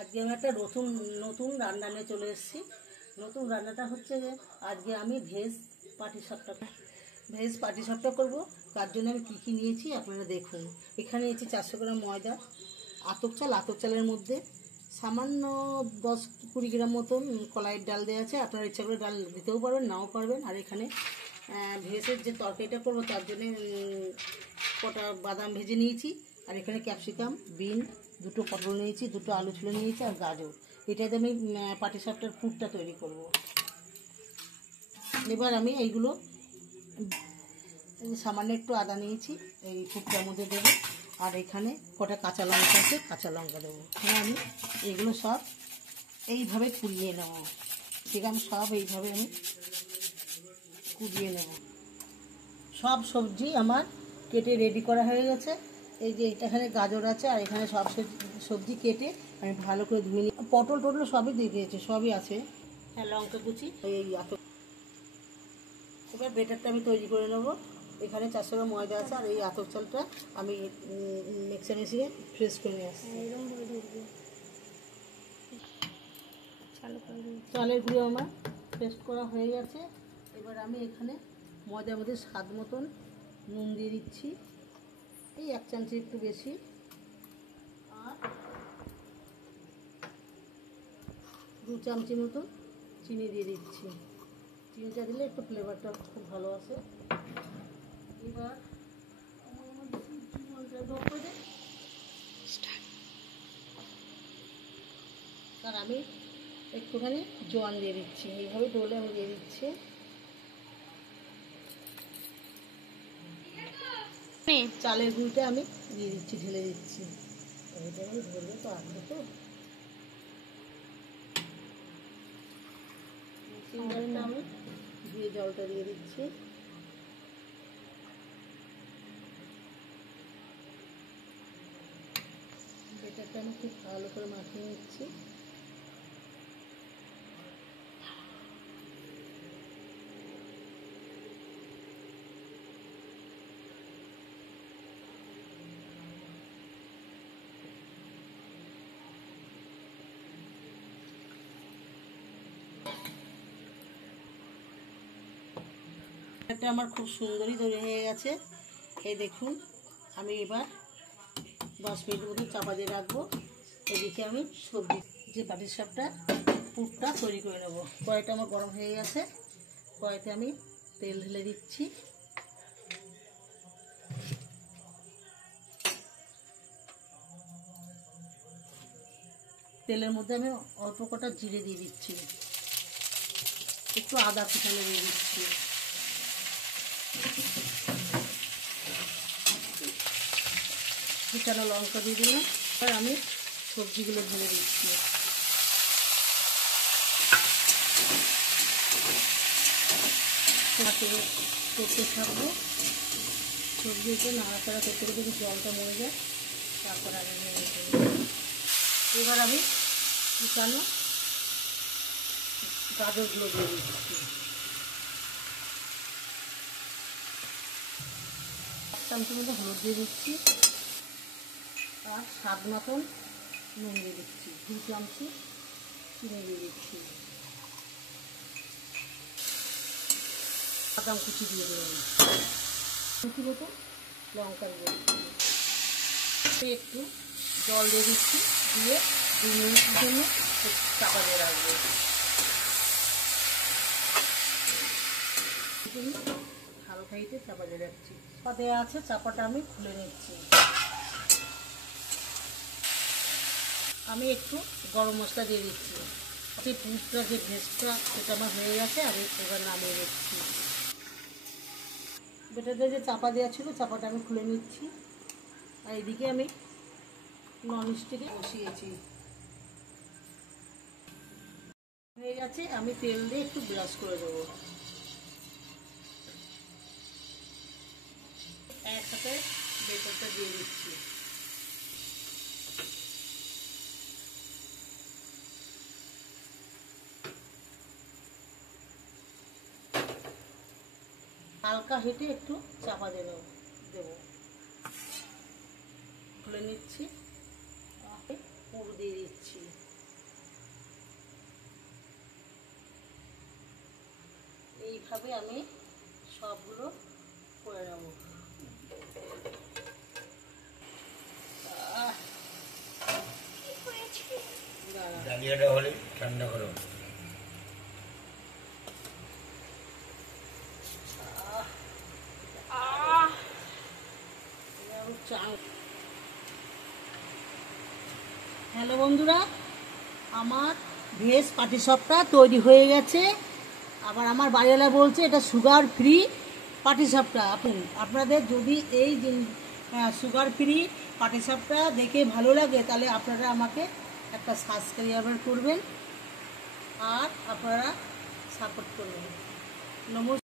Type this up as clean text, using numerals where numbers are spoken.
আজকে আমি একটা নতুন নতুন রান্না নিয়ে চলে এসেছি। নতুন রান্নাটা হচ্ছে যে আজকে আমি ভেজ পাটিসাপটা করব। তার জন্য আমি কী কী নিয়েছি আপনারা দেখুন। এখানে নিয়েছি 400 গ্রাম ময়দা, আতপ চালের মধ্যে সামান্য 10-20 গ্রাম মতন কলাইয়ের ডাল দেওয়া আছে। আপনারা ইচ্ছা করে ডাল দিতেও পারবেন, নাও পারবেন। আর এখানে ভেজের যে তরকারিটা করবো তার জন্যে কটা বাদাম ভেজে নিয়েছি। আর এখানে ক্যাপসিকাম, বিন, 2টো পটল নিয়েছি, 2টো আলু ছুলে নিয়েছি আর গাজর। এটাতে আমি পাটিসাপটার পুরটা তৈরি করব। এবার আমি এইগুলো সামান্য একটু আদা নিয়েছি, এই পুরটার মধ্যে দেবো। আর এখানে কটা কাঁচা লঙ্কা আছে, কাঁচা লঙ্কা দেবো। আমি এগুলো সব এইভাবে কুড়িয়ে নেব। সেখানে সব এইভাবে আমি কুড়িয়ে নেব। সব সবজি আমার কেটে রেডি করা হয়ে গেছে। এই যে এখানে গাজর আছে আর এখানে সব সবজি কেটে আমি ভালো করে ধুয়ে নিই। পটল সবই দিয়ে দিয়েছে, সবই আছে। হ্যাঁ, লঙ্কা কুচি। এবার বেটারটা আমি তৈরি করে নেব। এখানে 400 গ্রাম ময়দা আছে আর এই আতপ চালটা আমি মিক্সার মেশিনে ফ্রেশ করে নিয়ে আসছি। চালের গুঁড়ো আমার পেস্ট করা হয়ে গেছে। এবার আমি এখানে ময়দার মধ্যে স্বাদ মতন নুন দিয়ে দিচ্ছি, এই 1 চামচি একটু বেশি। আর 2 চামচি মতন চিনি দিয়ে দিচ্ছি। চিনিটা দিলে একটু ফ্লেভারটা খুব ভালো আসে। এবার আর আমি একটুখানি জোয়ান দিয়ে দিচ্ছি, এইভাবে ডলে আমি দিয়ে দিচ্ছি। চালের গুঁড়িটা আমি দিয়ে দিচ্ছি, ঢেলে দিচ্ছি। এটা আমি ধরলে তো আসবে তো। আমি দিয়ে জলটা দিয়ে দিচ্ছি। বেটারটা আমি খুব ভালো করে মাখিয়ে নিচ্ছি। এটা আমার খুব সুন্দরই তৈরি হয়ে গেছে। এই দেখুন, আমি এবার 10 মিনিটের মতো চাপা দিয়ে রাখবো। এদিকে আমি সবজি যে পাটিসাপটা পুরটা তৈরি করে নেবো। কড়াইটা আমার গরম হয়ে গেছে। কড়াইতে আমি তেল ঢেলে দিচ্ছি। তেলের মধ্যে আমি অল্প কটা জিরে দিয়ে দিচ্ছি, একটু আদা কুচানো দিয়ে দিচ্ছি, কুচানো লঙ্কা দিয়ে দিলাম। এবার আমি সবজিগুলো ঢেলে দিচ্ছি। করতে থাকবো। সবজিকে নাড়াচাড়া করতে করতে যদি জলটা মরে যায় তারপর আমি নিয়ে নেব। এবার আমি কুচানো গাজরগুলো দিয়ে দিচ্ছি। 1 চামচি মতো হলুদ দিয়ে দিচ্ছি আর স্বাদ মতন নুন দিয়ে দিচ্ছি। 2 চামচি চিনি দিয়ে দিচ্ছি। বাদাম কুচি দিয়ে দেবেন, কুচি মতো লঙ্কা দিয়ে দিচ্ছি। একটু জল দিয়ে দিচ্ছি, দিয়ে 2 মিনিটের জন্য চাপা দিয়ে রাখবো। হালকা হিটে চাপা দিয়ে রাখছি। চাপা দেওয়া আছে, চাপাটা আমি খুলে নিচ্ছি। আমি একটু গরম মশলা দিয়ে দিচ্ছি। সেই পুরটা যে ভেজটা সেটা আমার হয়ে গেছে। আমি এবার নামিয়ে দিচ্ছি। বেটারটা যে চাপা দেওয়া ছিল চাপাটা আমি খুলে নিচ্ছি। আর এদিকে আমি ননস্টিকে বসিয়েছি, হয়ে গেছে। আমি তেল দিয়ে একটু ব্রাশ করে দেবো। একসাথে বেটারটা দিয়ে দিচ্ছি। হালকা হিটে একটু চাপা দেবো। খুলে নিচ্ছি, পুর দিয়ে দিচ্ছি। খাবে আমি সবগুলো করে নেবো। ডালিয়াটা হলে ঠান্ডা করো। হ্যালো বন্ধুরা, আমার ভেজ পাটিসাপটা তৈরি হয়ে গেছে। আবার আমার বাড়িওয়ালা বলছে এটা সুগার ফ্রি পাটিসাপটা। আপনাদের যদি এই সুগার ফ্রি পাটিসাপটা দেখে ভালো লাগে তাহলে আপনারা আমাকে একটা সাবস্ক্রাইব করবেন আর আপনারা সাপোর্ট করবেন। নমস্কার।